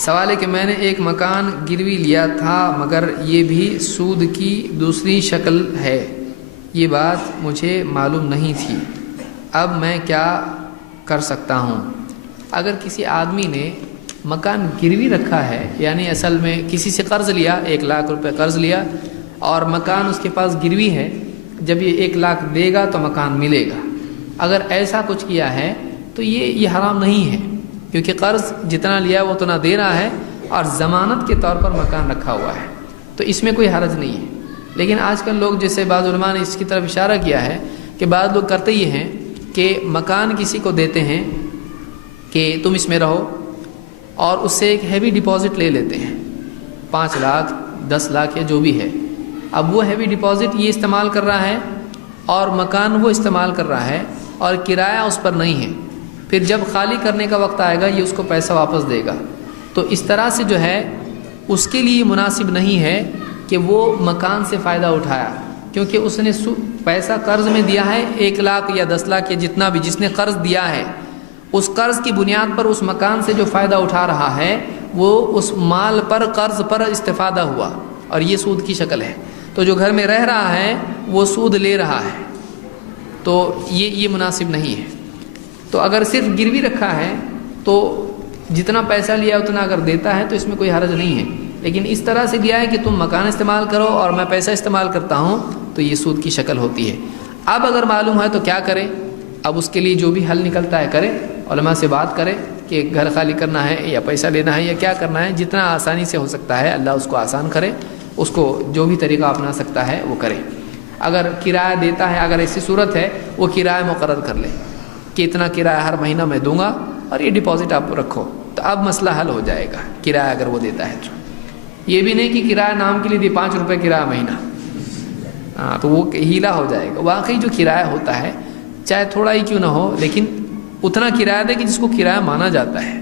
سوال ہے کہ میں نے ایک مکان گروی لیا تھا مگر یہ بھی سود کی دوسری شکل ہے، یہ بات مجھے معلوم نہیں تھی، اب میں کیا کر سکتا ہوں؟ اگر کسی آدمی نے مکان گروی رکھا ہے، یعنی اصل میں کسی سے قرض لیا، 1,00,000 روپے قرض لیا اور مکان اس کے پاس گروی ہے، جب یہ 1,00,000 دے گا تو مکان ملے گا، اگر ایسا کچھ کیا ہے تو یہ حرام نہیں ہے، کیونکہ قرض جتنا لیا وہ اتنا دے رہا ہے اور ضمانت کے طور پر مکان رکھا ہوا ہے، تو اس میں کوئی حرج نہیں ہے۔ لیکن آج کل لوگ، جیسے بعض علماء نے اس کی طرف اشارہ کیا ہے کہ بعض لوگ کرتے یہ ہیں کہ مکان کسی کو دیتے ہیں کہ تم اس میں رہو، اور اس سے ایک ہیوی ڈپازٹ لے لیتے ہیں، 5,00,000 10,00,000 یا جو بھی ہے۔ اب وہ ہیوی ڈپازٹ یہ استعمال کر رہا ہے اور مکان وہ استعمال کر رہا ہے اور کرایہ اس پر نہیں ہے، پھر جب خالی کرنے کا وقت آئے گا یہ اس کو پیسہ واپس دے گا، تو اس طرح سے جو ہے اس کے لیے مناسب نہیں ہے کہ وہ مکان سے فائدہ اٹھایا، کیونکہ اس نے پیسہ قرض میں دیا ہے 1,00,000 یا 10,00,000 یا جتنا بھی جس نے قرض دیا ہے، اس قرض کی بنیاد پر اس مکان سے جو فائدہ اٹھا رہا ہے وہ اس مال پر قرض پر استفادہ ہوا، اور یہ سود کی شکل ہے۔ تو جو گھر میں رہ رہا ہے وہ سود لے رہا ہے، تو یہ مناسب نہیں ہے۔ تو اگر صرف گروی رکھا ہے تو جتنا پیسہ لیا اتنا اگر دیتا ہے تو اس میں کوئی حرج نہیں ہے، لیکن اس طرح سے دیا ہے کہ تم مکان استعمال کرو اور میں پیسہ استعمال کرتا ہوں، تو یہ سود کی شکل ہوتی ہے۔ اب اگر معلوم ہے تو کیا کرے؟ اب اس کے لیے جو بھی حل نکلتا ہے کرے، علماء سے بات کرے کہ گھر خالی کرنا ہے یا پیسہ لینا ہے یا کیا کرنا ہے، جتنا آسانی سے ہو سکتا ہے اللہ اس کو آسان کرے، اس کو جو بھی طریقہ اپنا سکتا ہے وہ کرے۔ اگر کرایہ دیتا ہے، اگر ایسی صورت ہے وہ کرایہ مقرر کر لے کہ اتنا کرایہ ہر مہینہ میں دوں گا اور یہ ڈپازٹ آپ رکھو، تو اب مسئلہ حل ہو جائے گا۔ کرایہ اگر وہ دیتا ہے تو یہ بھی نہیں کہ کرایہ نام کے لیے دی 5 روپے کرایہ مہینہ، تو وہ ہیلا ہو جائے گا۔ واقعی جو کرایہ ہوتا ہے چاہے تھوڑا ہی کیوں نہ ہو، لیکن اتنا کرایہ دے کہ جس کو کرایہ مانا جاتا ہے۔